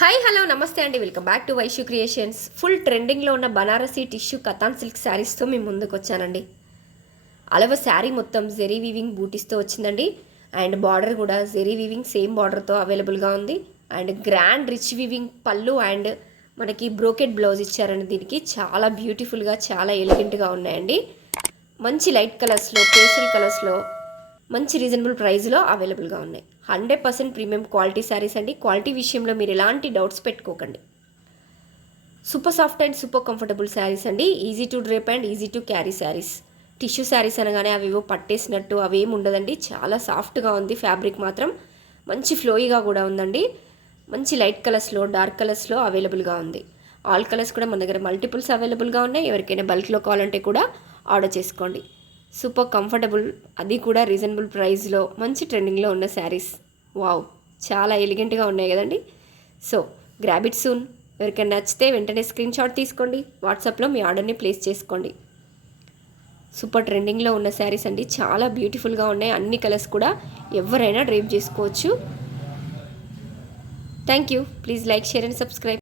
Hi hello నమస్తే అండి, welcome back to Vaishu creations. Full ట్రెండింగ్లో ఉన్న బనారసీ టిష్యూ కతాన్ సిల్క్ శారీస్తో మేము ముందుకు వచ్చానండి. అలవ శారీ మొత్తం జెరీ వీవింగ్ బూటీస్తో వచ్చిందండి. అండ్ బార్డర్ కూడా జెరీ వీవింగ్ సేమ్ బార్డర్తో అవైలబుల్గా ఉంది. అండ్ గ్రాండ్ రిచ్ వీవింగ్ పళ్ళు అండ్ మనకి బ్రోకెట్ బ్లౌజ్ ఇచ్చారండి. దీనికి చాలా బ్యూటిఫుల్గా చాలా ఎలిగెంట్గా ఉన్నాయండి. మంచి లైట్ కలర్స్లో, పేస్టల్ కలర్స్లో మంచి రీజనబుల్ ప్రైస్లో అవైలబుల్గా ఉన్నాయి. 100% ప్రీమియం క్వాలిటీ శారీస్ అండి. క్వాలిటీ విషయంలో మీరు ఎలాంటి డౌట్స్ పెట్టుకోకండి. Super soft and super comfortable saris అండి. Easy to drape and easy to carry saris. Tissue saris అనగానే అవేవో పట్టేసినట్టు అవేం ఉండదండి. చాలా సాఫ్ట్గా ఉంది. ఫ్యాబ్రిక్ మాత్రం మంచి ఫ్లోయిగా కూడా ఉందండి. మంచి లైట్ కలర్స్లో, డార్క్ కలర్స్లో అవైలబుల్గా ఉంది. ఆల్ కలర్స్ కూడా మన దగ్గర మల్టిపుల్స్ అవైలబుల్గా ఉన్నాయి. ఎవరికైనా బల్క్లో కావాలంటే కూడా ఆర్డర్ చేసుకోండి. సూపర్ కంఫర్టబుల్, అది కూడా రీజనబుల్ ప్రైస్లో మంచి ట్రెండింగ్లో ఉన్న శారీస్. వావ్, చాలా ఎలిగెంట్గా ఉన్నాయి కదండి. So grab it soon. ఎవరికైనా నచ్చితే వెంటనే స్క్రీన్ షాట్ తీసుకోండి. వాట్సాప్లో మీ ఆర్డర్ని ప్లేస్ చేసుకోండి. సూపర్ ట్రెండింగ్లో ఉన్న శారీస్ అండి. చాలా బ్యూటిఫుల్గా ఉన్నాయి. అన్ని కలర్స్ కూడా ఎవరైనా డ్రేప్ చేసుకోవచ్చు. Thank you. Please like, share and subscribe.